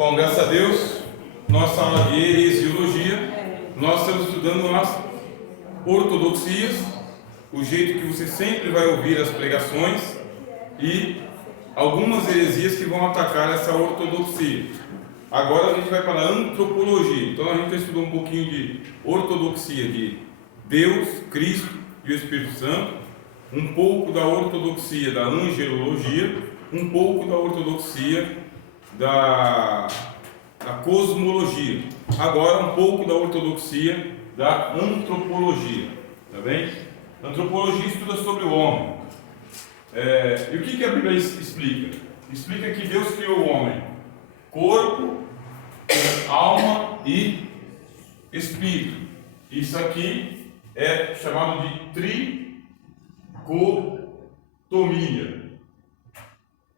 Bom, graças a Deus, nossa aula de heresiologia, nós estamos estudando as ortodoxias, o jeito que você sempre vai ouvir as pregações e algumas heresias que vão atacar essa ortodoxia. Agora a gente vai para a antropologia. Então a gente estudou um pouquinho de ortodoxia de Deus, Cristo e o Espírito Santo, um pouco da ortodoxia da angelologia, um pouco da ortodoxia da cosmologia. Agora um pouco da ortodoxia da antropologia, tá bem? A antropologia estuda sobre o homem. E o que a Bíblia explica? Explica que Deus criou o homem, corpo, alma e espírito. Isso aqui é chamado de tricotomia.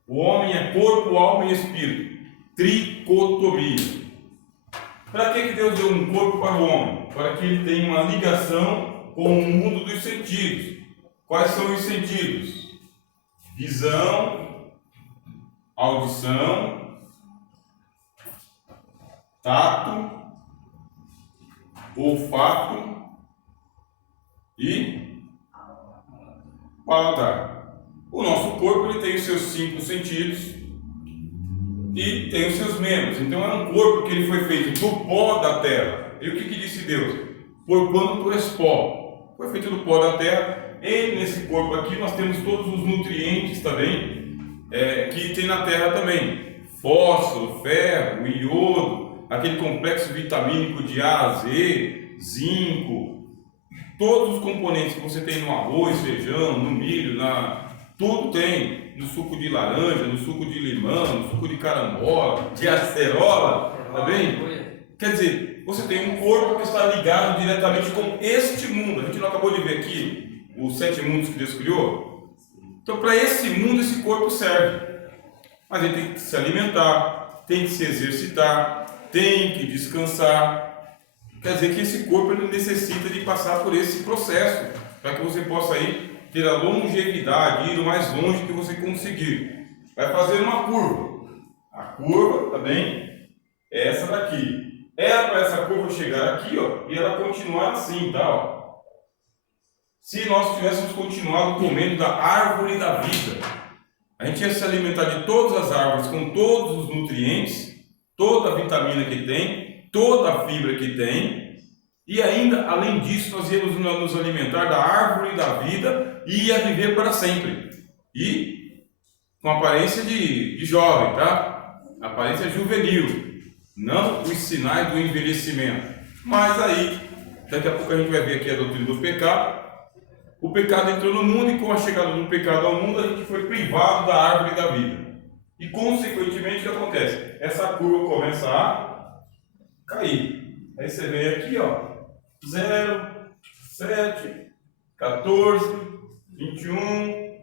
O homem é corpo, alma e espírito. Tricotomia. Para que Deus deu um corpo para o homem? Para que ele tenha uma ligação com o mundo dos sentidos. Quais são os sentidos? Visão, audição, tato, olfato e paladar. O nosso corpo ele tem os seus 5 sentidos e tem os seus membros. Então é um corpo que ele foi feito do pó da terra. E o que disse Deus? Porquanto tu és pó. Foi feito do pó da terra. E nesse corpo aqui nós temos todos os nutrientes também que tem na terra também. Fósforo, ferro, iodo, aquele complexo vitamínico de A, Z, zinco. Todos os componentes que você tem no arroz, feijão, no milho, tudo tem. No suco de laranja, no suco de limão, no suco de carambola, de acerola, tá bem? Quer dizer, você tem um corpo que está ligado diretamente com este mundo. A gente não acabou de ver aqui os 7 mundos que Deus criou? Então, para esse mundo, esse corpo serve. Mas ele tem que se alimentar, tem que se exercitar, tem que descansar. Quer dizer que esse corpo ele necessita de passar por esse processo para que você possa ir ter a longevidade, ir o mais longe que você conseguir. Vai fazer uma curva. A curva, tá bem? É essa daqui. Era para essa curva chegar aqui, ó, e ela continuar assim, tá? Ó. Se nós tivéssemos continuado comendo da árvore da vida, a gente ia se alimentar de todas as árvores com todos os nutrientes, toda a vitamina que tem, toda a fibra que tem. E ainda, além disso, nós íamos nos alimentar da árvore da vida e ia viver para sempre. E com aparência de jovem, tá? Aparência juvenil. Não os sinais do envelhecimento. Mas aí, daqui a pouco a gente vai ver aqui a doutrina do pecado. O pecado entrou no mundo e com a chegada do pecado ao mundo, a gente foi privado da árvore da vida. E consequentemente, o que acontece? Essa curva começa a cair. Aí você vem aqui, ó. 0, 7, 14, 21,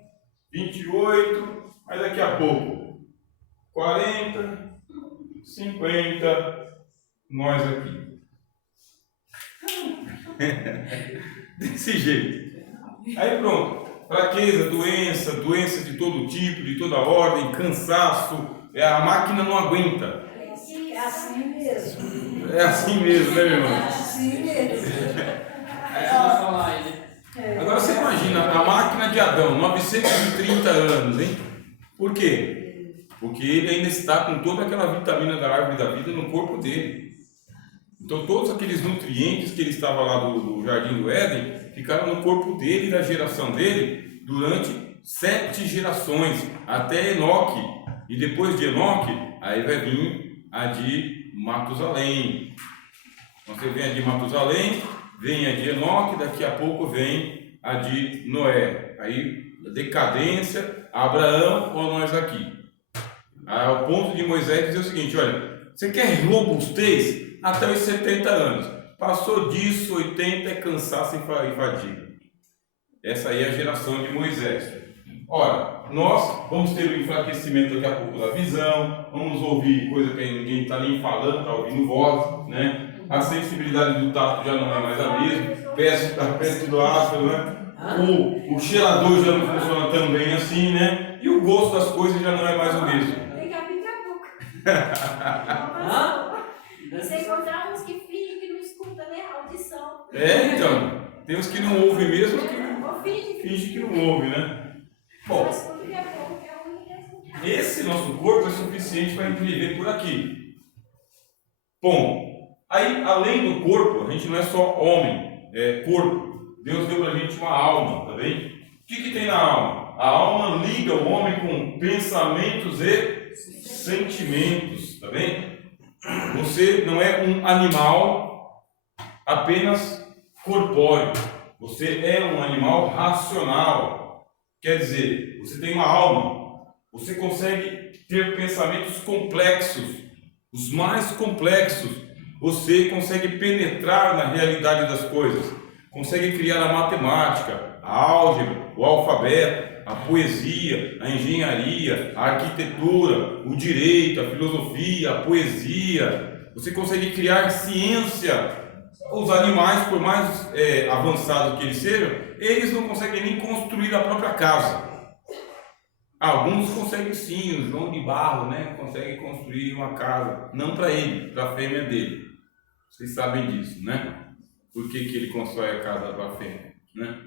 28, mas daqui a pouco 40, 50, nós aqui. Desse jeito. Aí pronto. Fraqueza, doença de todo tipo, de toda ordem, cansaço, a máquina não aguenta. É assim mesmo. É assim mesmo, né, meu irmão? É assim mesmo. Agora você imagina a máquina de Adão, 930 anos, hein? Por quê? Porque ele ainda está com toda aquela vitamina da árvore da vida no corpo dele. Então todos aqueles nutrientes que ele estava lá do Jardim do Éden ficaram no corpo dele e da geração dele durante 7 gerações, até Enoque. E depois de Enoque, aí vai vir a de Matusalém. Você vem a de Matusalém, vem a de Enoque, daqui a pouco vem a de Noé. Aí, decadência, Abraão ou nós aqui. Ao ponto de Moisés dizer o seguinte, olha, você quer robustez até os 70 anos. Passou disso, 80 é cansaço e fadiga. Essa aí é a geração de Moisés. Ora, nós vamos ter o enfraquecimento daqui a pouco da visão, vamos ouvir coisa que ninguém está nem falando, está ouvindo voz, né? A sensibilidade do tato já não é mais a mesma, peço do ácido, né? O cheirador já não funciona tão bem assim, né? E o gosto das coisas já não é mais o mesmo. Tem que abrir a boca. Então, tem uns que não ouvem mesmo, que fingem que não ouvem, né? Bom, esse nosso corpo é suficiente para a gente viver por aqui. Bom, aí além do corpo, a gente não é só homem, é corpo. Deus deu para a gente uma alma, tá bem? O que tem na alma? A alma liga o homem com pensamentos e sentimentos, tá bem? Você não é um animal apenas corpóreo, você é um animal racional. Quer dizer, você tem uma alma, você consegue ter pensamentos complexos, os mais complexos. Você consegue penetrar na realidade das coisas, consegue criar a matemática, a álgebra, o alfabeto, a poesia, a engenharia, a arquitetura, o direito, a filosofia, a poesia. Você consegue criar ciência. Os animais, por mais avançados que eles sejam, eles não conseguem nem construir a própria casa. Alguns conseguem sim, o João de Barro, né? Consegue construir uma casa, não para ele, para a fêmea dele. Vocês sabem disso, né? Por que ele constrói a casa para a fêmea, né?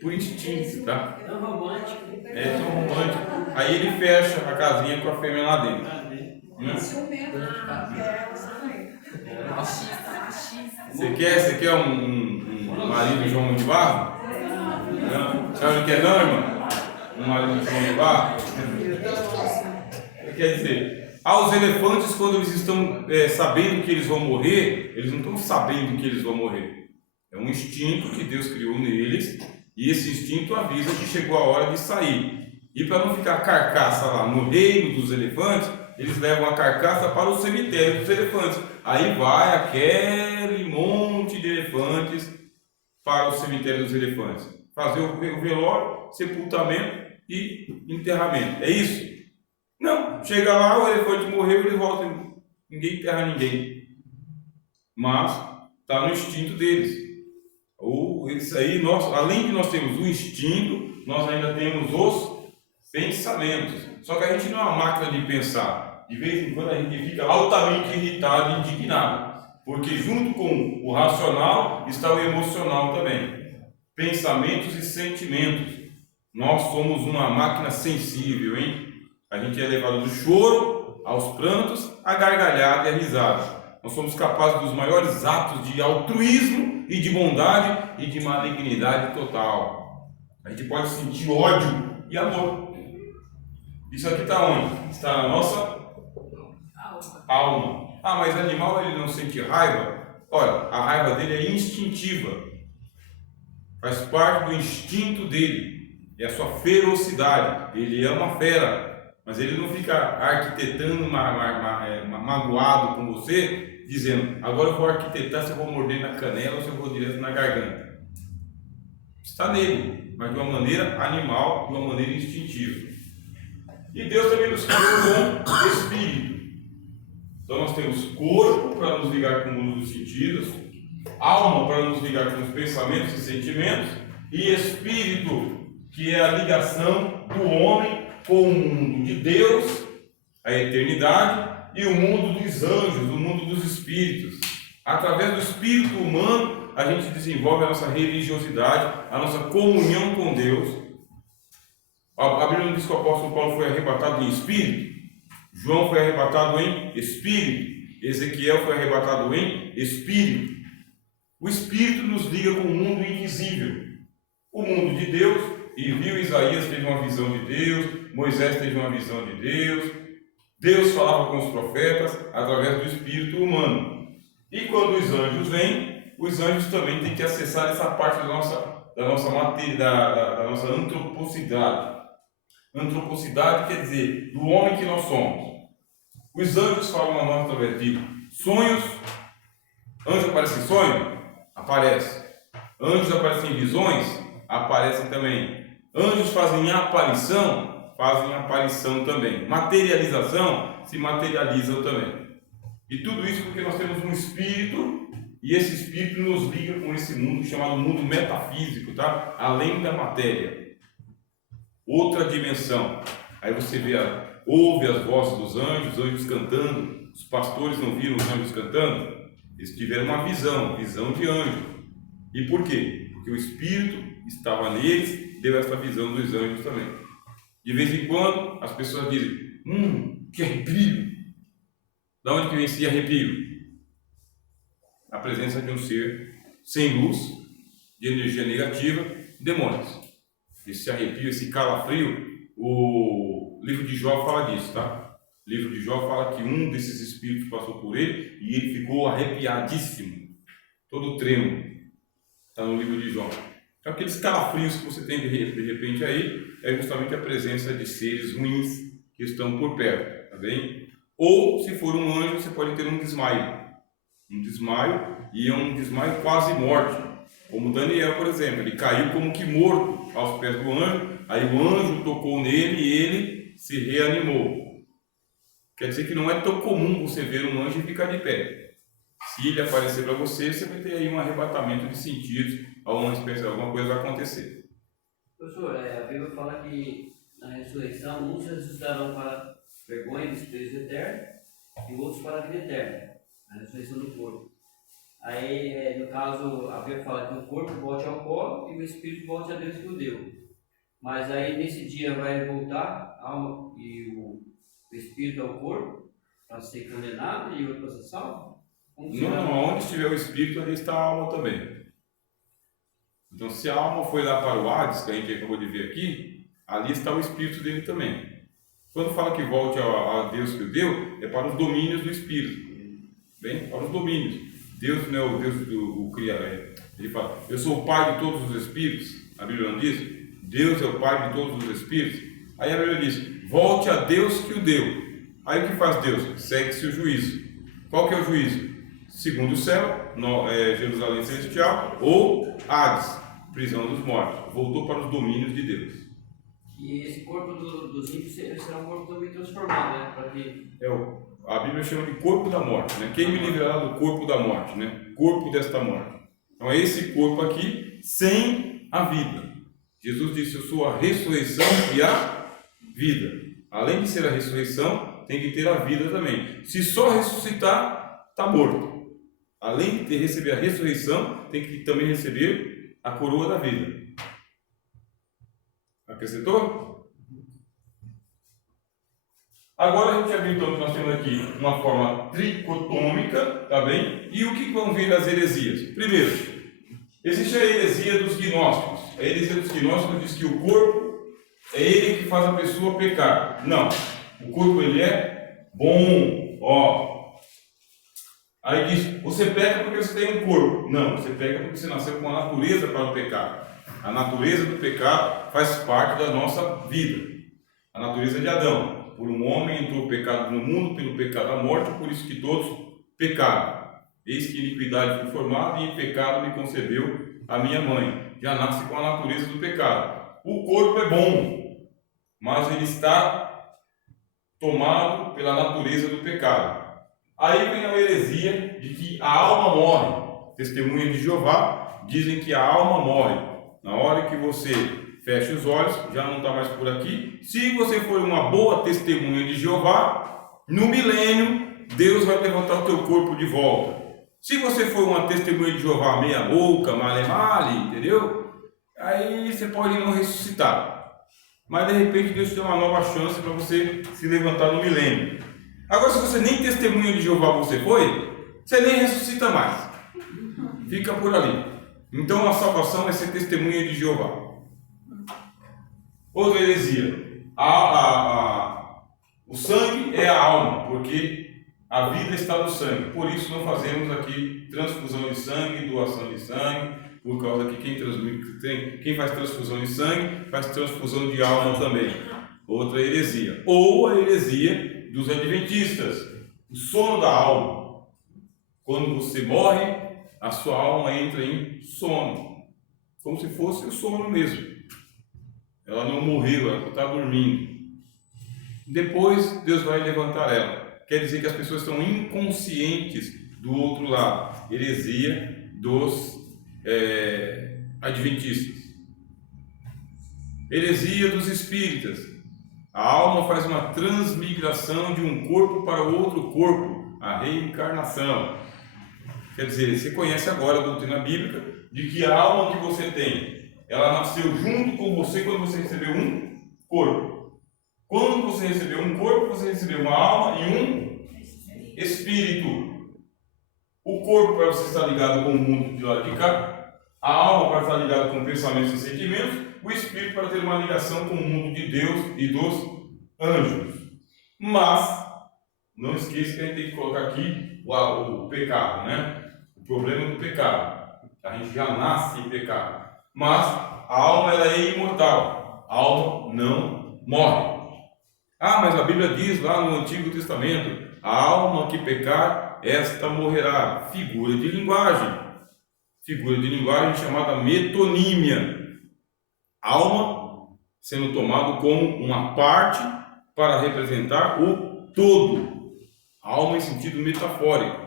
Por instinto, tá? Tão romântico. É tão romântico. Aí ele fecha a casinha com a fêmea lá dentro. Né? Você quer um marido João de Barro? Não. Sabe o que é não, irmão? Um marido João de Barro? Quer dizer, aos elefantes, quando eles estão sabendo que eles vão morrer, eles não estão sabendo que eles vão morrer. É um instinto que Deus criou neles, e esse instinto avisa que chegou a hora de sair. E para não ficar carcaça lá no reino dos elefantes, eles levam a carcaça para o cemitério dos elefantes. Aí vai aquele monte de elefantes para o cemitério dos elefantes. Fazer o velório, sepultamento e enterramento. É isso? Não. Chega lá, o elefante morreu e eles voltam. Ninguém enterra ninguém. Mas está no instinto deles. Ou isso aí, além de nós termos o instinto, nós ainda temos os pensamentos. Só que a gente não é uma máquina de pensar. De vez em quando a gente fica altamente irritado e indignado. Porque junto com o racional está o emocional também. Pensamentos e sentimentos. Nós somos uma máquina sensível, hein? A gente é levado do choro aos prantos, à gargalhada e à risada. Nós somos capazes dos maiores atos de altruísmo e de bondade e de malignidade total. A gente pode sentir ódio e amor. Isso aqui está onde? Está na nossa alma. Ah, mas animal ele não sente raiva? Olha, a raiva dele é instintiva. Faz parte do instinto dele. É a sua ferocidade. Ele é uma fera. Mas ele não fica arquitetando magoado com você, dizendo, agora eu vou arquitetar se eu vou morder na canela ou se eu vou direto na garganta. Está nele, mas de uma maneira animal, de uma maneira instintiva. E Deus também nos criou com espírito. Então nós temos corpo para nos ligar com o mundo dos sentidos, alma para nos ligar com os pensamentos e sentimentos, e espírito, que é a ligação do homem com o mundo de Deus, a eternidade, e o mundo dos anjos, o mundo dos espíritos. Através do espírito humano, a gente desenvolve a nossa religiosidade, a nossa comunhão com Deus. A Bíblia não diz que o apóstolo Paulo foi arrebatado em espírito, João foi arrebatado em espírito, Ezequiel foi arrebatado em espírito. O espírito nos liga com o mundo invisível, o mundo de Deus, e viu Isaías teve uma visão de Deus, Moisés teve uma visão de Deus, Deus falava com os profetas através do espírito humano. E quando os anjos vêm, os anjos também têm que acessar essa parte da nossa matéria, da nossa antropocidade. Antropocidade quer dizer, do homem que nós somos. Os anjos falam a nós através de sonhos. Anjos aparecem em sonho? Aparece. Anjos aparecem em visões? Aparecem também. Anjos fazem aparição? Fazem aparição também. Materialização? Se materializam também. E tudo isso porque nós temos um espírito, e esse espírito nos liga com esse mundo chamado mundo metafísico, tá? Além da matéria. Outra dimensão. Aí você ouve as vozes dos anjos, os anjos cantando. Os pastores não viram os anjos cantando? Eles tiveram uma visão de anjo. E por quê? Porque o Espírito estava neles, deu essa visão dos anjos também. De vez em quando, as pessoas dizem, que arrepio! Da onde que vem esse arrepio? A presença de um ser sem luz, de energia negativa, demônios. Esse arrepio, esse calafrio, o livro de Jó fala disso, tá? O livro de Jó fala que um desses espíritos passou por ele e ele ficou arrepiadíssimo, todo trêmulo. Está no livro de Jó. Então, aqueles calafrios que você tem de repente aí, é justamente a presença de seres ruins que estão por perto, tá bem? Ou, se for um anjo, você pode ter um desmaio. Um desmaio, e é um desmaio quase morte. Como Daniel, por exemplo, ele caiu como que morto aos pés do anjo, aí o anjo tocou nele e ele se reanimou. Quer dizer que não é tão comum você ver um anjo e ficar de pé. Se ele aparecer para você, você vai ter aí um arrebatamento de sentidos, alguma coisa vai acontecer. Professor, a Bíblia fala que na ressurreição uns ressuscitarão para vergonha e desprezo eterno e outros para a vida eterna, a ressurreição do corpo. Aí, no caso, a Bíblia fala que o corpo volte ao pó e o espírito volte a Deus que o deu. Mas aí nesse dia vai voltar a alma e o espírito ao corpo para ser condenado e o outro para ser salvo? Não, onde estiver o espírito, ali está a alma também. Então, se a alma foi lá para o Hades, que a gente acabou de ver aqui, ali está o espírito dele também. Quando fala que volte a Deus que o deu, é para os domínios do espírito. Bem, para os domínios. Deus não é o Deus do Criador. Ele fala, eu sou o Pai de todos os espíritos. A Bíblia não diz? Deus é o Pai de todos os espíritos. Aí a Bíblia diz, volte a Deus que o deu. Aí o que faz Deus? Segue-se o juízo. Qual que é o juízo? Segundo o céu, Jerusalém Celestial, ou Hades, prisão dos mortos. Voltou para os domínios de Deus. E esse corpo dos ímpios será um corpo também transformado, né? Para que... A Bíblia chama de corpo da morte, né? Quem me livrará do corpo da morte, né? Corpo desta morte. Então é esse corpo aqui sem a vida. Jesus disse, eu sou a ressurreição e a vida. Além de ser a ressurreição, tem que ter a vida também. Se só ressuscitar, está morto. Além de receber a ressurreição, tem que também receber a coroa da vida. Acrescentou? Agora a gente já viu então que nós temos aqui uma forma tricotômica, tá bem? E o que vão vir as heresias? Primeiro, existe a heresia dos gnósticos. A heresia dos gnósticos diz que o corpo é ele que faz a pessoa pecar. Não, o corpo ele é bom, ó. Aí diz, você peca porque você tem um corpo. Não, você peca porque você nasceu com a natureza para o pecado. A natureza do pecado faz parte da nossa vida. A natureza de Adão. Por um homem entrou o pecado no mundo, pelo pecado a morte, por isso que todos pecaram. Eis que iniquidade foi formada e em pecado me concebeu a minha mãe. Já nasce com a natureza do pecado. O corpo é bom, mas ele está tomado pela natureza do pecado. Aí vem a heresia de que a alma morre. Testemunhas de Jeová dizem que a alma morre. Na hora que você fecha os olhos, já não está mais por aqui. Se você for uma boa testemunha de Jeová, no milênio, Deus vai levantar o teu corpo de volta. Se você for uma testemunha de Jeová meia boca, male, entendeu? Aí você pode não ressuscitar. Mas de repente Deus te dá uma nova chance para você se levantar no milênio. Agora, se você nem testemunha de Jeová você foi, você nem ressuscita mais. Fica por ali. Então a salvação é ser testemunha de Jeová. Outra heresia. O sangue é a alma, porque a vida está no sangue. Por isso não fazemos aqui transfusão de sangue, doação de sangue, por causa que quem faz transfusão de sangue faz transfusão de alma também. Outra heresia. Ou a heresia dos adventistas, o sono da alma. Quando você morre, a sua alma entra em sono, como se fosse o sono mesmo. Ela não morreu, ela está dormindo. Depois Deus vai levantar ela. Quer dizer que as pessoas estão inconscientes do outro lado. Heresia dos adventistas. Heresia dos espíritas. A alma faz uma transmigração de um corpo para outro corpo, a reencarnação. Quer dizer, você conhece agora a doutrina bíblica de que a alma que você tem, ela nasceu junto com você quando você recebeu um corpo. Quando você recebeu um corpo, você recebeu uma alma e um espírito. O corpo para você estar ligado com o mundo de lá de cá, a alma para estar ligada com pensamentos e sentimentos, o espírito para ter uma ligação com o mundo de Deus e dos anjos. Mas, não esqueça que a gente tem que colocar aqui o pecado, né? O problema do pecado. A gente já nasce em pecado. Mas a alma ela é imortal. A alma não morre. Ah, mas a Bíblia diz lá no Antigo Testamento, a alma que pecar, esta morrerá. Figura de linguagem. Figura de linguagem chamada metonímia. Alma sendo tomado como uma parte para representar o todo. Alma em sentido metafórico,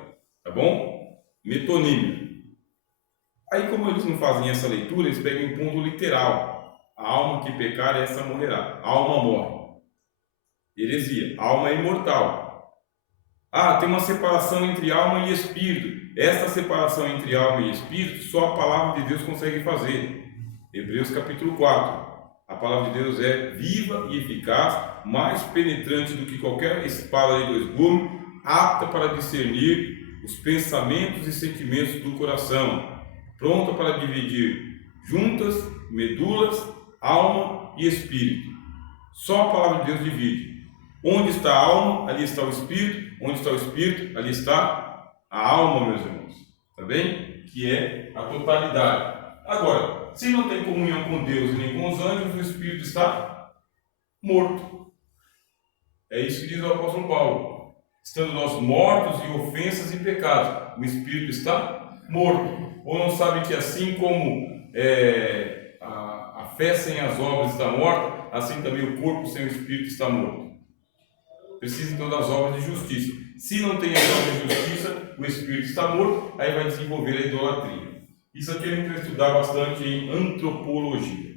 tá bom? Metonímia. Aí, como eles não fazem essa leitura, eles pegam em ponto literal. A alma que pecar, essa morrerá. A alma morre. Heresia. A alma é imortal. Ah, tem uma separação entre alma e espírito. Essa separação entre alma e espírito, só a palavra de Deus consegue fazer. Hebreus capítulo 4. A palavra de Deus é viva e eficaz, mais penetrante do que qualquer espada de dois gumes, apta para discernir os pensamentos e sentimentos do coração, pronta para dividir juntas, medulas, alma e espírito. Só a palavra de Deus divide. Onde está a alma, ali está o espírito. Onde está o espírito, ali está a alma, meus irmãos. Tá bem? Que é a totalidade. Agora, se não tem comunhão com Deus e nem com os anjos, o espírito está morto. É isso que diz o apóstolo Paulo. Estando nós mortos em ofensas e pecados, o espírito está morto. Ou não sabe que assim como a fé sem as obras está morta, assim também o corpo sem o espírito está morto. Precisa então das obras de justiça. Se não tem as obras de justiça, o espírito está morto, aí vai desenvolver a idolatria. Isso aqui a gente vai estudar bastante em antropologia.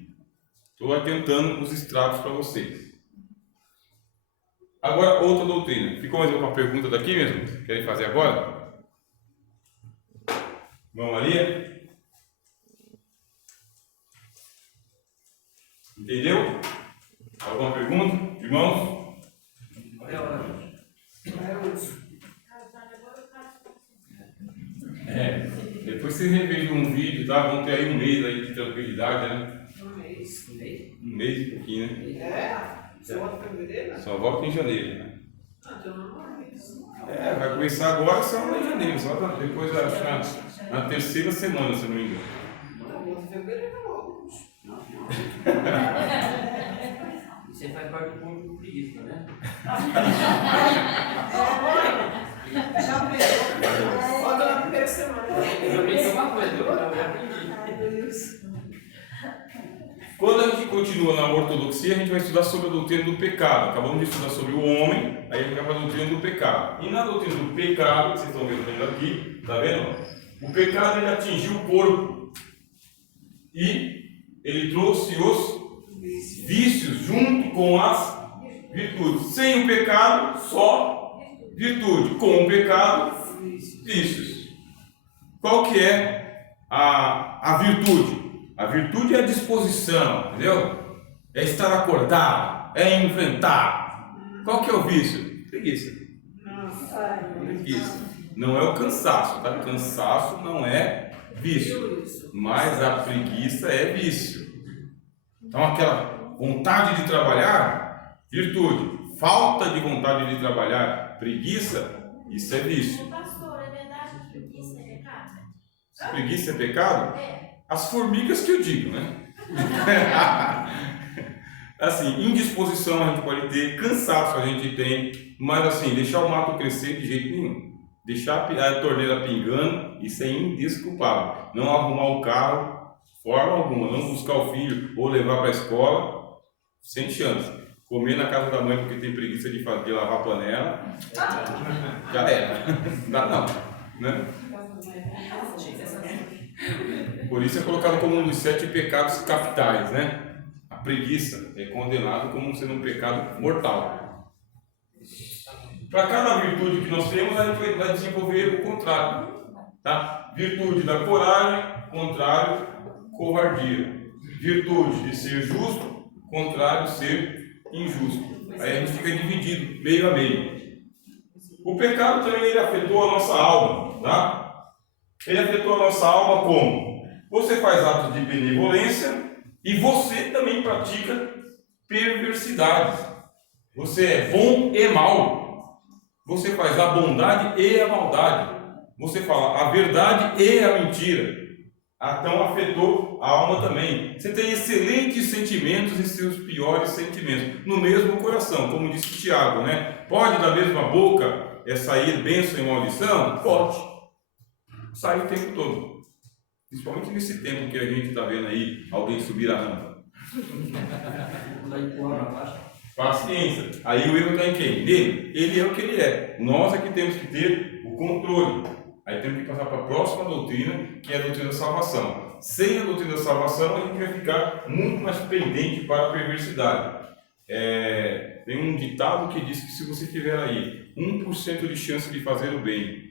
Estou adiantando os extratos para vocês. Agora, outra doutrina. Ficou mais alguma pergunta daqui mesmo? Querem fazer agora? Irmã Maria? Entendeu? Alguma pergunta? Irmãos? Depois vocês revejam um vídeo, tá? Vão ter aí um mês aí de tranquilidade, né? Um mês e pouquinho, né? Só volta em janeiro, né? Vai começar agora só em janeiro, só depois na terceira semana, se não me engano. Você faz parte do corpo do preguiça, né? Falta na primeira semana. Eu aprendi uma coisa, eu aprendi. Quando a gente continua na ortodoxia, a gente vai estudar sobre a doutrina do pecado. Acabamos de estudar sobre o homem, aí a gente vai para a doutrina do pecado. E na doutrina do pecado, que vocês estão vendo aqui, tá vendo? O pecado ele atingiu o corpo e ele trouxe os vícios junto com as virtudes. Sem o pecado, só virtude. Com o pecado, vícios. Qual que é a virtude? A virtude é a disposição, entendeu? É estar acordado, é enfrentar. Qual que é o vício? Preguiça. Preguiça. Não é o cansaço, tá? Cansaço não é vício, mas a preguiça é vício. Então aquela vontade de trabalhar, virtude. Falta de vontade de trabalhar, preguiça, isso é vício. Pastor, é verdade que preguiça é pecado? Preguiça é pecado? As formigas que eu digo, né? Assim, indisposição a gente pode ter, cansaço a gente tem, mas assim, deixar o mato crescer de jeito nenhum. Deixar a torneira pingando, isso é indesculpável. Não arrumar o carro, forma alguma, não buscar o filho ou levar para a escola, sem chance. Comer na casa da mãe porque tem preguiça de lavar a panela, já era. Não dá não, né? Por isso é colocado como um dos 7 pecados capitais, né? A preguiça é condenado como sendo um pecado mortal. Para cada virtude que nós temos, a gente vai desenvolver o contrário. Tá? Virtude da coragem, contrário, covardia. Virtude de ser justo, contrário, ser injusto. Aí a gente fica dividido, meio a meio. O pecado também ele afetou a nossa alma, tá? Ele afetou a nossa alma como? Você faz atos de benevolência e você também pratica perversidades. Você é bom e mal. Você faz a bondade e a maldade. Você fala a verdade e a mentira. Então afetou a alma também. Você tem excelentes sentimentos e seus piores sentimentos no mesmo coração, como disse Tiago, né? Pode da mesma boca sair bênção e maldição? Pode. Sai o tempo todo. Principalmente nesse tempo que a gente está vendo aí alguém subir a rampa. Paciência. Aí o erro está em quem? Nele. Ele é o que ele é. Nós é que temos que ter o controle. Aí temos que passar para a próxima doutrina, que é a doutrina da salvação. Sem a doutrina da salvação, a gente vai ficar muito mais pendente para a perversidade. Tem um ditado que diz que se você tiver aí 1% de chance de fazer o bem,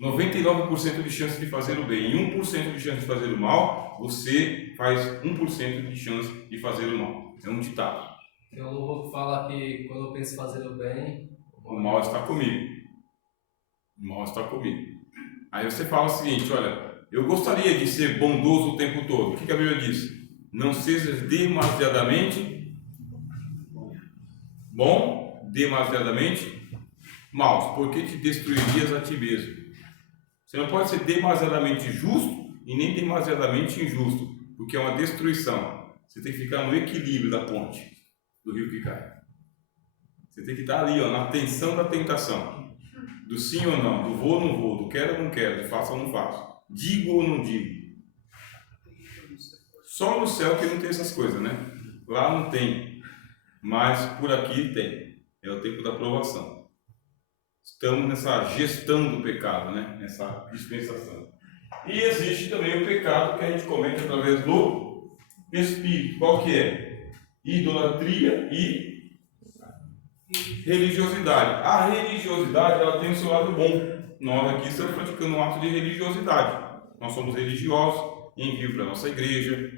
99% de chance de fazer o bem e 1% de chance de fazer o mal, você faz 1% de chance de fazer o mal. É um ditado. Tem um louvor que fala que quando eu penso em fazer o bem, o mal está comigo. O mal está comigo. Aí você fala o seguinte, olha, eu gostaria de ser bondoso o tempo todo. O que a Bíblia diz? Não sejas demasiadamente bom, demasiadamente maus, porque te destruirias a ti mesmo. Você não pode ser demasiadamente justo e nem demasiadamente injusto, porque é uma destruição. Você tem que ficar no equilíbrio da ponte do rio que cai. Você tem que estar ali, na tensão da tentação, do sim ou não, do vou ou não vou, do quero ou não quero, do faço ou não faço, digo ou não digo. Só no céu que não tem essas coisas, né? Lá não tem, mas por aqui tem. É o tempo da provação. Estamos nessa gestão do pecado, né? Nessa dispensação. E existe também o pecado que a gente comete através do Espírito. Qual que é? Idolatria e religiosidade. A religiosidade, ela tem o seu lado bom. Nós aqui estamos praticando um ato de religiosidade. Nós somos religiosos, envio para a nossa igreja,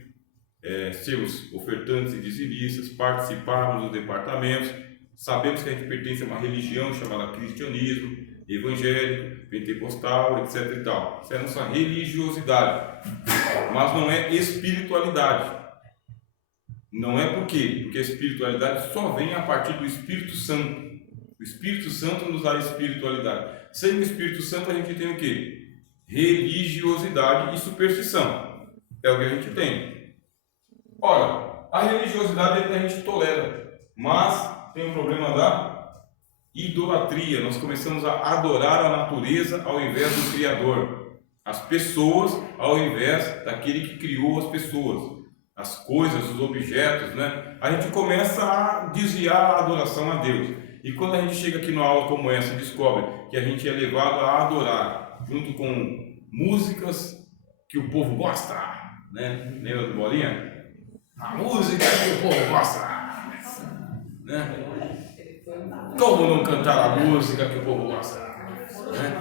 sermos ofertantes e dizimistas, participarmos dos departamentos, sabemos que a gente pertence a uma religião chamada cristianismo, evangélico, pentecostal, etc. e tal. Isso é a nossa religiosidade, mas não é espiritualidade. Não é por quê? Porque a espiritualidade só vem a partir do Espírito Santo. O Espírito Santo nos dá espiritualidade. Sem o Espírito Santo a gente tem o quê? Religiosidade e superstição. É o que a gente tem. Ora, a religiosidade a gente tolera, mas tem o problema da idolatria. Nós começamos a adorar a natureza ao invés do Criador, as pessoas ao invés daquele que criou as pessoas, as coisas, os objetos, né? A gente começa a desviar a adoração a Deus. E quando a gente chega aqui numa aula como essa e descobre que a gente é levado a adorar junto com músicas que o povo gosta, né? Lembra do Bolinha? A música que o povo gosta, né? Como não cantar a música que o povo gosta? Né?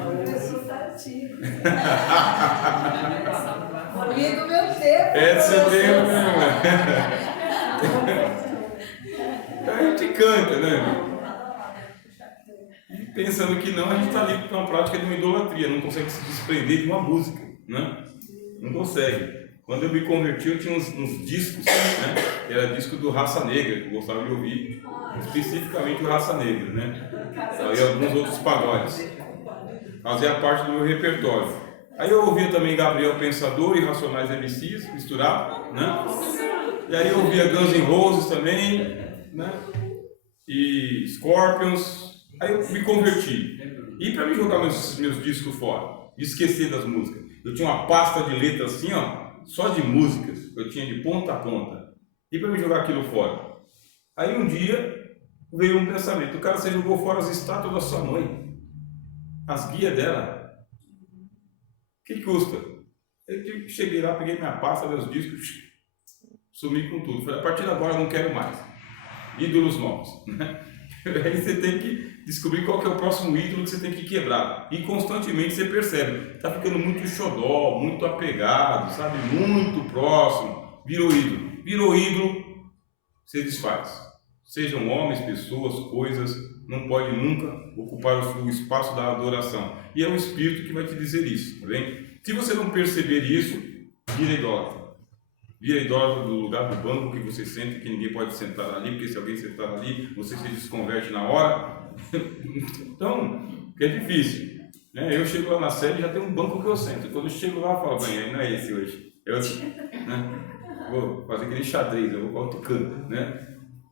Amigo meu tempo. É do seu tempo, né? A gente canta, né? E pensando que não, a gente está ali com uma prática de uma idolatria, não consegue se desprender de uma música, né? Não consegue. Quando eu me converti, eu tinha uns discos, né? Era disco do Raça Negra, que eu gostava de ouvir, especificamente o Raça Negra, né? E alguns outros pagodes. Fazia parte do meu repertório. Aí eu ouvia também Gabriel Pensador e Racionais MCs, misturado, né? E aí eu ouvia Guns N' Roses também, né? E Scorpions. Aí eu me converti. E para me jogar meus discos fora, esquecer das músicas, eu tinha uma pasta de letras assim, ó, só de músicas, eu tinha de ponta a ponta. E para me jogar aquilo fora? Aí um dia veio um pensamento: o cara, você jogou fora as estátuas da sua mãe, as guias dela. O que custa? Eu cheguei lá, peguei minha pasta, meus discos, sumi com tudo. Falei, a partir de agora eu não quero mais ídolos novos, né? Aí você tem que descobrir qual que é o próximo ídolo que você tem que quebrar. E constantemente você percebe, está ficando muito xodó, muito apegado, sabe? Muito próximo. Virou ídolo. Virou ídolo, você desfaz. Sejam homens, pessoas, coisas, não pode nunca ocupar o espaço da adoração. E é o Espírito que vai te dizer isso, tá bem? Se você não perceber isso, vira idólatra. Vira idólatra do lugar do banco que você sente, que ninguém pode sentar ali, porque se alguém sentar ali, você se desconverte na hora. Então, é difícil. Né? Eu chego lá na sede e já tem um banco que eu sento. Quando eu chego lá, eu falo, bem, não é esse hoje. É outro, né? Vou fazer aquele xadrez, eu vou para outro canto, né?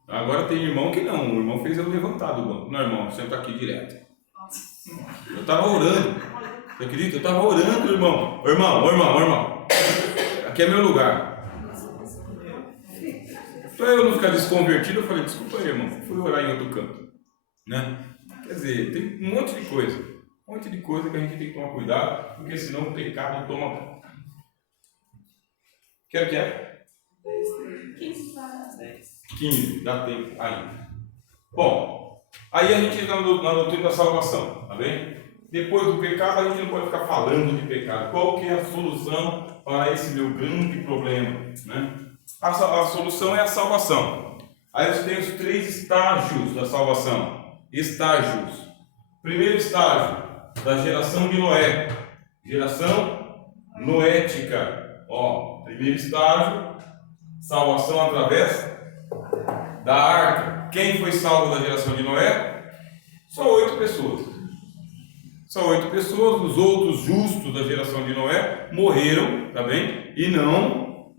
Agora tem irmão que não, o irmão fez eu levantar do banco. Não, irmão, senta aqui direto. Eu estava orando, você acredita? Eu estava orando, irmão. Irmão, aqui é meu lugar. Para eu não ficar desconvertido, eu falei, desculpa aí, irmão, fui orar em outro canto. Né? Quer dizer, tem um monte de coisa que a gente tem que tomar cuidado, porque senão o pecado toma. Quer que é? 15, dá tempo ainda. Bom, aí a gente entra na doutrina da salvação, tá bem? Depois do pecado, a gente não pode ficar falando de pecado. Qual que é a solução para esse meu grande problema? Né? A solução é a salvação. Aí você tem os 3 estágios da salvação. Estágios. Primeiro estágio, da geração de Noé. Geração noética. Ó, primeiro estágio, salvação através da arca. Quem foi salvo da geração de Noé? Só 8 pessoas. Só 8 pessoas. Os outros justos da geração de Noé morreram, tá bem? E não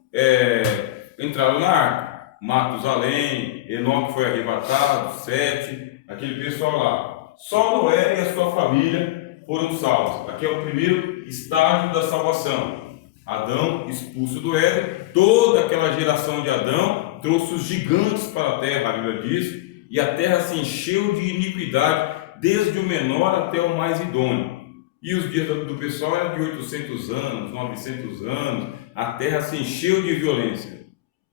entraram na arca. Matusalém, Enoque foi arrebatado, Sete, aquele pessoal lá. Só Noé e a sua família foram salvos. Aqui é o primeiro estágio da salvação. Adão expulso do Éden, toda aquela geração de Adão trouxe os gigantes para a terra, a Bíblia diz, e a terra se encheu de iniquidade, desde o menor até o mais idôneo. E os dias do pessoal eram de 800 anos, 900 anos, a terra se encheu de violência.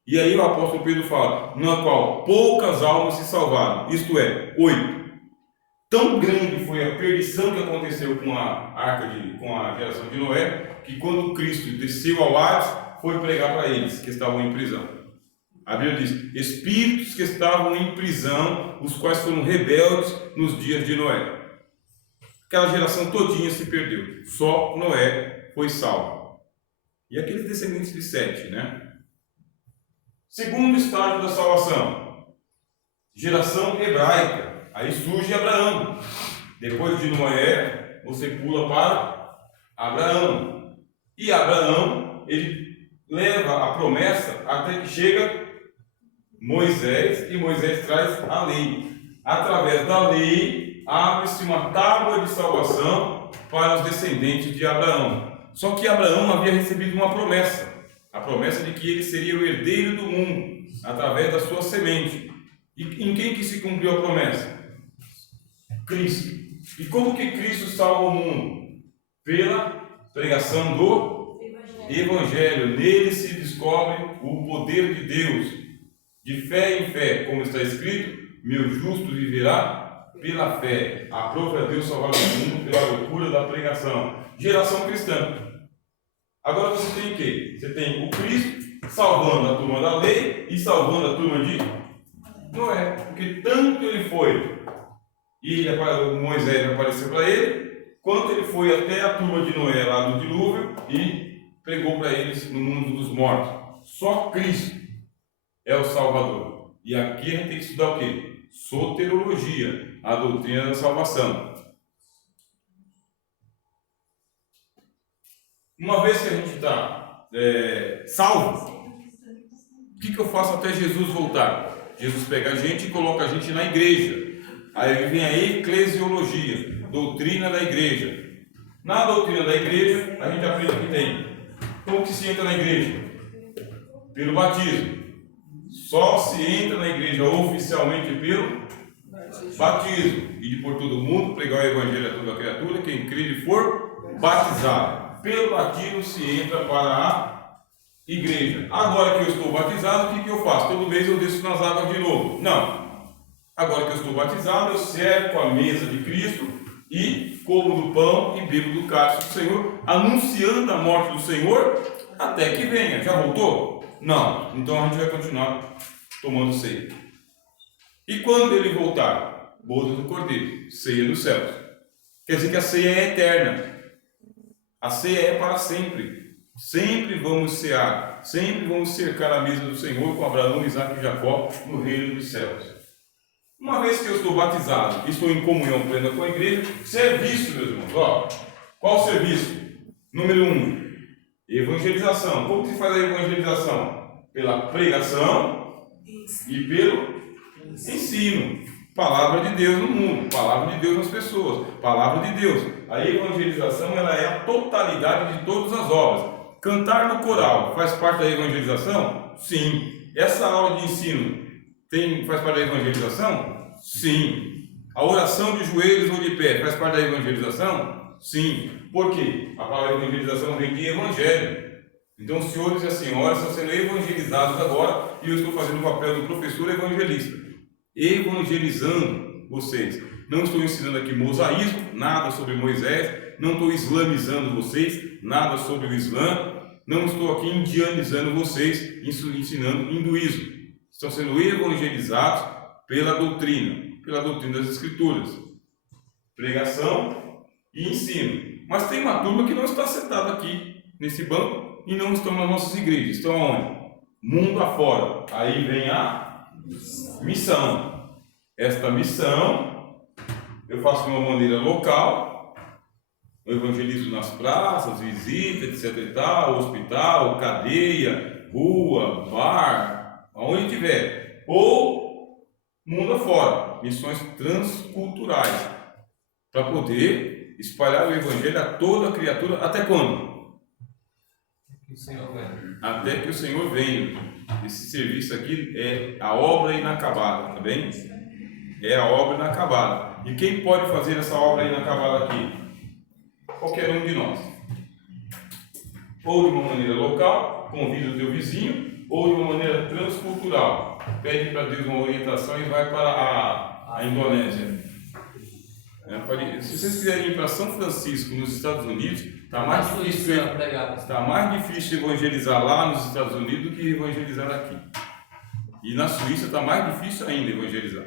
E aí o apóstolo Pedro fala, na qual poucas almas se salvaram, isto é, 8. Tão grande foi a perdição que aconteceu com a geração de Noé, que quando Cristo desceu ao Hades, foi pregar para eles que estavam em prisão. A Bíblia diz, espíritos que estavam em prisão, os quais foram rebeldes nos dias de Noé. Aquela geração todinha se perdeu, só Noé foi salvo. E aqueles descendentes de Sete, né? Segundo estágio da salvação, geração hebraica. Aí surge Abraão. Depois de Noé, você pula para Abraão. E Abraão, ele leva a promessa até que chega Moisés, e Moisés traz a lei. Através da lei, abre-se uma tábua de salvação para os descendentes de Abraão. Só que Abraão havia recebido uma promessa. A promessa de que ele seria o herdeiro do mundo, através da sua semente. E em quem que se cumpriu a promessa? Cristo. E como que Cristo salva o mundo? Pela pregação do Evangelho. Nele se descobre o poder de Deus. De fé em fé, como está escrito, meu justo viverá pela fé. Aprove a Deus salvar o mundo pela loucura da pregação. Geração cristã. Agora você tem o quê? Você tem o Cristo salvando a turma da lei e salvando a turma de Noé. Porque tanto ele foi, e Moisés apareceu para ele, quanto ele foi até a turma de Noé lá do dilúvio e pregou para eles no mundo dos mortos. Só Cristo é o Salvador. E aqui a gente tem que estudar o quê? Soterologia, a doutrina da salvação. Uma vez que a gente está salvo, o que eu faço até Jesus voltar? Jesus pega a gente e coloca a gente na igreja. Aí vem a eclesiologia, doutrina da igreja. Na doutrina da igreja, a gente aprende que tem. Como que se entra na igreja? Pelo batismo. Só se entra na igreja oficialmente pelo batismo. E de por todo mundo, pregar o evangelho a toda criatura, quem crer e for batizado. Pelo batismo se entra para a igreja. Agora que eu estou batizado, o que eu faço? Todo mês eu desço nas águas de novo? Não. Agora que eu estou batizado, eu cerco a mesa de Cristo e como do pão e bebo do cálice do Senhor, anunciando a morte do Senhor até que venha. Já voltou? Não. Então a gente vai continuar tomando ceia. E quando ele voltar? Boda do Cordeiro, ceia dos céus. Quer dizer que a ceia é eterna. A ceia é para sempre. Sempre vamos cear, sempre vamos cercar a mesa do Senhor com Abraão, Isaac e Jacó no reino dos céus. Uma vez que eu estou batizado e estou em comunhão plena com a igreja, serviço, meus irmãos. Ó, qual o serviço? Número 1, evangelização. Como se faz a evangelização? Pela pregação e pelo ensino. Palavra de Deus no mundo, palavra de Deus nas pessoas, palavra de Deus. A evangelização, ela é a totalidade de todas as obras. Cantar no coral faz parte da evangelização? Sim. Essa aula de ensino faz parte da evangelização? Sim. A oração de joelhos ou de pé faz parte da evangelização? Sim. Por quê? A palavra evangelização vem de evangelho. Então os senhores e as senhoras estão sendo evangelizados agora e eu estou fazendo o papel do professor evangelista, evangelizando vocês. Não estou ensinando aqui mosaísmo, nada sobre Moisés, não estou islamizando vocês, nada sobre o Islã, não estou aqui indianizando vocês, ensinando hinduísmo. Estão sendo evangelizados pela doutrina das Escrituras, pregação e ensino. Mas tem uma turma que não está sentada aqui nesse banco e não estão nas nossas igrejas. Estão aonde? Mundo afora. Aí vem a missão. Esta missão eu faço de uma maneira local, eu evangelizo nas praças, visita, etc e tal, hospital, cadeia, rua, bar, aonde tiver, ou mundo afora, missões transculturais, para poder espalhar o evangelho a toda criatura, até quando? Que o Senhor venha. Até que o Senhor venha. Esse serviço aqui é a obra inacabada, tá bem? É a obra inacabada. E quem pode fazer essa obra inacabada aqui? Qualquer um de nós. Ou de uma maneira local, convida o teu vizinho, ou de uma maneira transcultural. Pede para Deus uma orientação e vai para a Indonésia. Se vocês quiserem ir para São Francisco, nos Estados Unidos, está mais difícil evangelizar lá nos Estados Unidos do que evangelizar aqui. E na Suíça está mais difícil ainda evangelizar.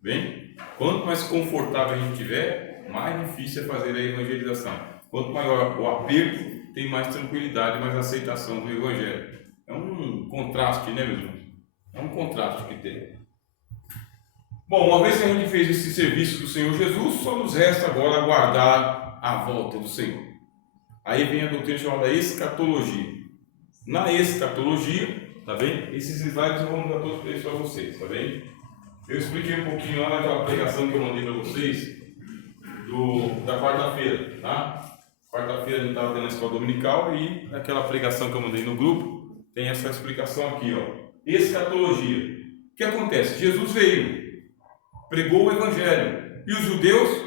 Bem? Quanto mais confortável a gente tiver, mais difícil é fazer a evangelização. Quanto maior o aperto, tem mais tranquilidade, mais aceitação do evangelho. É um contraste, né, meus irmãos? É um contraste que tem. Bom, uma vez que a gente fez esse serviço do Senhor Jesus, só nos resta agora aguardar a volta do Senhor. Aí vem a doutrina chamada escatologia. Na escatologia, tá bem? Esses slides eu vou mandar todos eles para vocês, tá bem? Eu expliquei um pouquinho lá naquela pregação que eu mandei para vocês da quarta-feira, tá? Quarta-feira a gente estava tendo a escola dominical e aquela pregação que eu mandei no grupo tem essa explicação aqui, ó. Escatologia. O que acontece? Jesus veio, pregou o evangelho e os judeus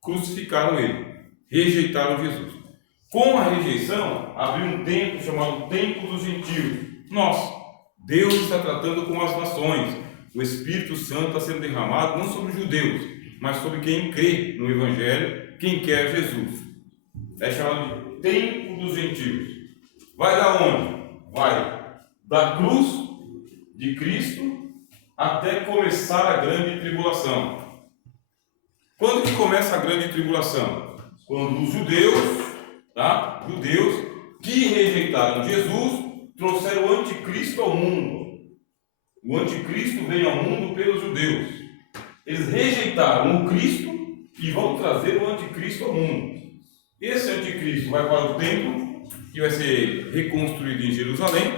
crucificaram ele, rejeitaram Jesus. Com a rejeição, abriu um templo chamado Templo dos Gentios. Deus está tratando com as nações. O Espírito Santo está sendo derramado não sobre os judeus, mas sobre quem crê no Evangelho, quem quer Jesus. É chamado de Templo dos Gentios. Vai da onde? Vai da cruz de Cristo até começar a grande tribulação. Quando que começa a grande tribulação? Quando os judeus que rejeitaram Jesus trouxeram o anticristo ao mundo. O anticristo veio ao mundo pelos judeus. Eles rejeitaram o Cristo e vão trazer o anticristo ao mundo. Esse anticristo vai para o templo, que vai ser reconstruído em Jerusalém,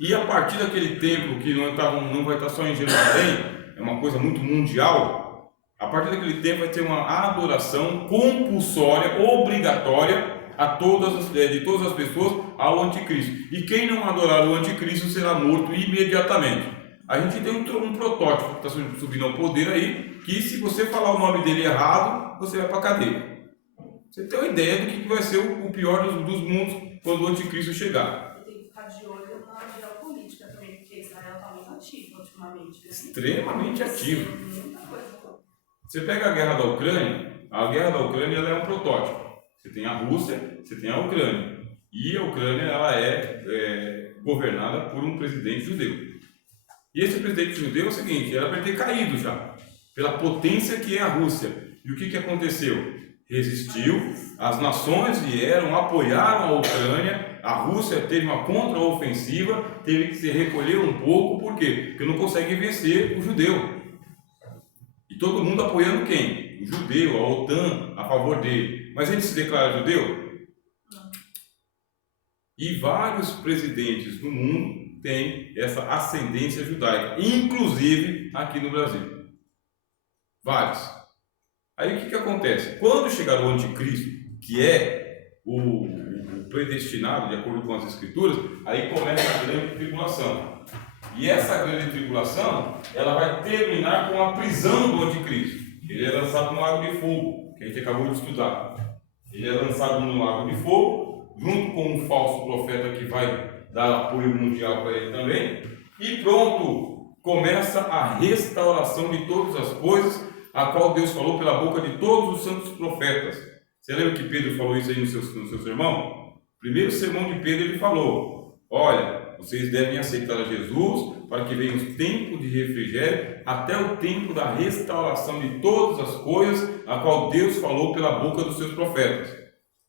e a partir daquele templo, que não vai estar só em Jerusalém, é uma coisa muito mundial, a partir daquele tempo vai ter uma adoração compulsória, obrigatória, de todas as pessoas ao anticristo. E quem não adorar o anticristo será morto imediatamente. A gente tem um protótipo que está subindo ao poder aí, que se você falar o nome dele errado, você vai para a cadeia. Você tem uma ideia do que vai ser o pior dos mundos quando o anticristo chegar. Tem que ficar de olho na geopolítica também, porque Israel está muito ativo ultimamente. extremamente ativo. Você pega a guerra da Ucrânia ela é um protótipo. Você tem a Rússia, você tem a Ucrânia. E a Ucrânia ela é governada por um presidente judeu. E esse presidente judeu é o seguinte, era para ter caído já, pela potência que é a Rússia. E o que aconteceu? Resistiu, as nações vieram, apoiaram a Ucrânia, a Rússia teve uma contra-ofensiva, teve que se recolher um pouco, por quê? Porque não consegue vencer o judeu. E todo mundo apoiando quem? O judeu, a OTAN, a favor dele. Mas ele se declara judeu? E vários presidentes do mundo têm essa ascendência judaica, inclusive aqui no Brasil. Vários. Aí o que acontece? Quando chegar o anticristo, que é o predestinado, de acordo com as escrituras, aí começa a grande tribulação. E essa grande tribulação, ela vai terminar com a prisão do anticristo. Ele é lançado no lago de fogo, que a gente acabou de estudar. Ele é lançado no lago de fogo, junto com um falso profeta que vai dar apoio mundial para ele também. E pronto, começa a restauração de todas as coisas, a qual Deus falou pela boca de todos os santos profetas. Você lembra que Pedro falou isso aí no seu sermão? Primeiro sermão de Pedro ele falou, olha, vocês devem aceitar a Jesus para que venha os tempos de refrigério até o tempo da restauração de todas as coisas, a qual Deus falou pela boca dos seus profetas. O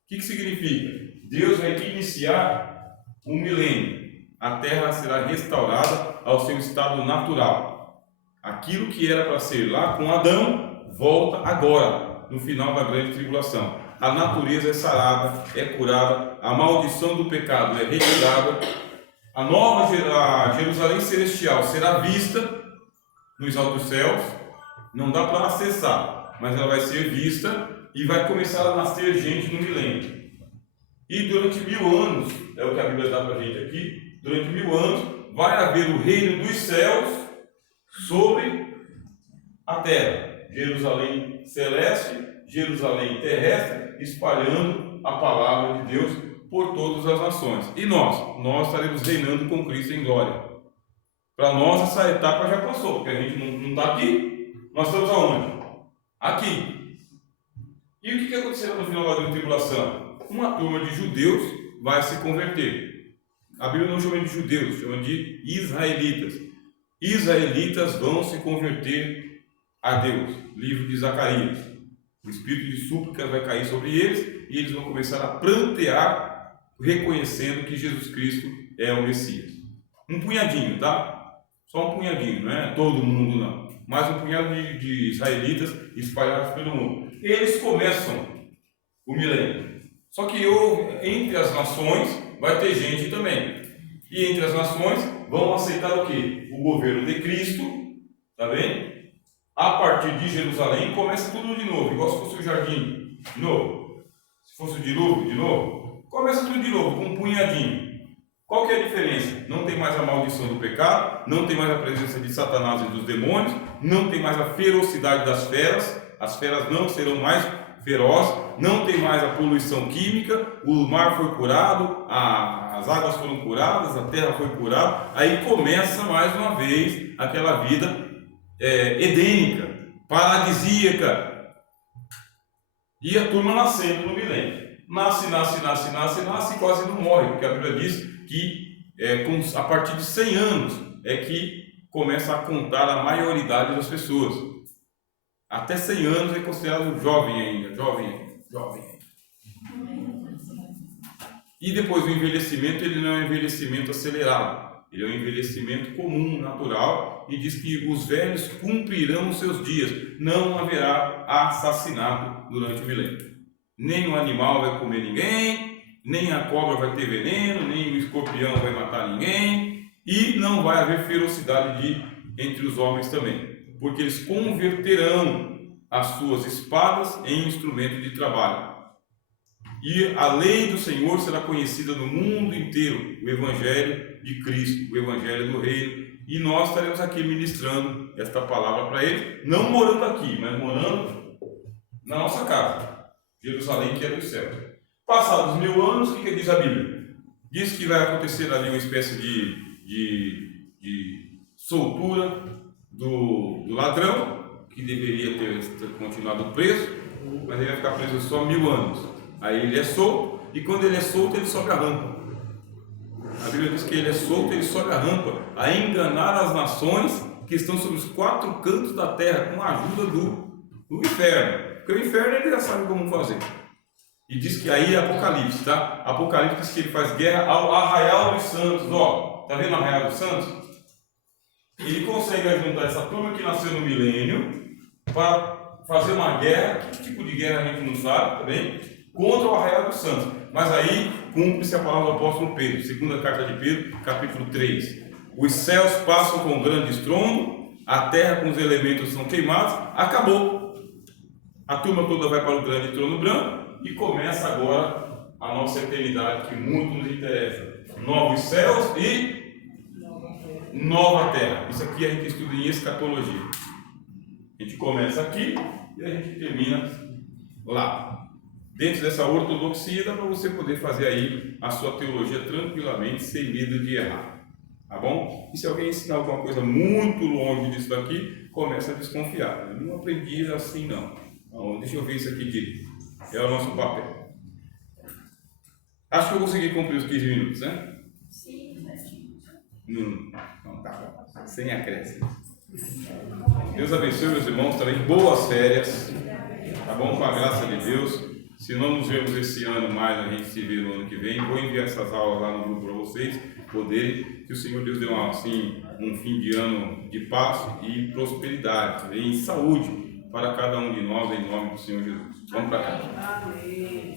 que significa? Deus vai iniciar um milênio. A terra será restaurada ao seu estado natural. Aquilo que era para ser lá com Adão, volta agora, no final da grande tribulação. A natureza é sarada, é curada, a maldição do pecado é retirada, a nova Jerusalém celestial será vista nos altos céus, não dá para acessar, mas ela vai ser vista e vai começar a nascer gente no milênio. E durante 1000 anos, é o que a Bíblia dá para a gente aqui, durante 1000 anos vai haver o reino dos céus sobre a terra. Jerusalém celeste, Jerusalém terrestre, espalhando a palavra de Deus por todas as nações. E nós estaremos reinando com Cristo em glória. Para nós essa etapa já passou, porque a gente não está aqui, nós estamos aonde? Aqui. E o que acontecerá no final da grande tribulação? Uma turma de judeus vai se converter. A Bíblia não chama de judeus, chama de israelitas. Israelitas vão se converter a Deus. Livro de Zacarias. O espírito de súplica vai cair sobre eles e eles vão começar a prantear, reconhecendo que Jesus Cristo é o Messias. Um punhadinho, tá? Só um punhadinho, não é todo mundo não. Mas um punhado de israelitas espalhados pelo mundo. Eles começam o milênio. Só que entre as nações vai ter gente também. E entre as nações vão aceitar o quê? O governo de Cristo, tá bem? A partir de Jerusalém começa tudo de novo, igual se fosse o jardim, de novo. Se fosse o dilúvio, de novo. Começa tudo de novo, com um punhadinho. Qual que é a diferença? Não tem mais a maldição do pecado, não tem mais a presença de Satanás e dos demônios, não tem mais a ferocidade das feras, as feras não serão mais ferozes, não tem mais a poluição química, o mar foi curado, as águas foram curadas, a terra foi curada, aí começa mais uma vez aquela vida edênica, paradisíaca, e a turma nascendo no milênio. Nasce e quase não morre, porque a Bíblia diz que a partir de 100 anos é que começa a contar a maioridade das pessoas. Até 100 anos é considerado jovem ainda. E depois o envelhecimento, ele não é um envelhecimento acelerado, ele é um envelhecimento comum, natural, e diz que os velhos cumprirão os seus dias, não haverá assassinato durante o milênio. Nem o animal vai comer ninguém, nem a cobra vai ter veneno, nem o escorpião vai matar ninguém, e não vai haver ferocidade entre os homens também, porque eles converterão as suas espadas em instrumento de trabalho. E a lei do Senhor será conhecida no mundo inteiro, o Evangelho de Cristo, o Evangelho do Reino, e nós estaremos aqui ministrando esta palavra para eles, não morando aqui, mas morando na nossa casa. Jerusalém, que é do céu. Passados 1000 anos, o que diz a Bíblia? Diz que vai acontecer ali uma espécie de soltura do ladrão, que deveria ter continuado preso, mas ele vai ficar preso só 1000 anos. Aí ele é solto, e quando ele é solto, ele sobe a rampa. A Bíblia diz que ele é solto, ele sobe a rampa a enganar as nações que estão sobre os 4 cantos da terra, com a ajuda do inferno. Porque o inferno ele já sabe como fazer. E diz que aí é Apocalipse, tá? Apocalipse diz que ele faz guerra ao arraial dos santos. Ó, tá vendo o arraial dos santos? Ele consegue juntar essa turma que nasceu no milênio para fazer uma guerra. Que tipo de guerra a gente não sabe, tá bem? Contra o arraial dos santos. Mas aí cumpre-se a palavra do apóstolo Pedro, segunda carta de Pedro, capítulo 3. Os céus passam com grande estrondo, a terra com os elementos são queimados, acabou. A turma toda vai para o grande trono branco e começa agora a nossa eternidade, que muito nos interessa. Novos céus e nova terra. Isso aqui a gente estuda em escatologia. A gente começa aqui e a gente termina lá. Dentro dessa ortodoxia dá para você poder fazer aí a sua teologia tranquilamente, sem medo de errar. Tá bom? E se alguém ensinar alguma coisa muito longe disso daqui, começa a desconfiar. Eu não aprendi assim não. Então, deixa eu ver isso aqui direito. É o nosso papel. Acho que eu consegui cumprir os 15 minutos, né? Sim, certinho. Não, tá bom. Sem acréscimo. Deus abençoe meus irmãos, também boas férias. Tá bom? Com a graça de Deus. Se não nos vemos esse ano mais, a gente se vê no ano que vem. Vou enviar essas aulas lá no grupo para vocês poderem. Que o Senhor Deus dê um fim de ano de paz e prosperidade, e saúde para cada um de nós, em nome do Senhor Jesus. Vamos para cá. Amém.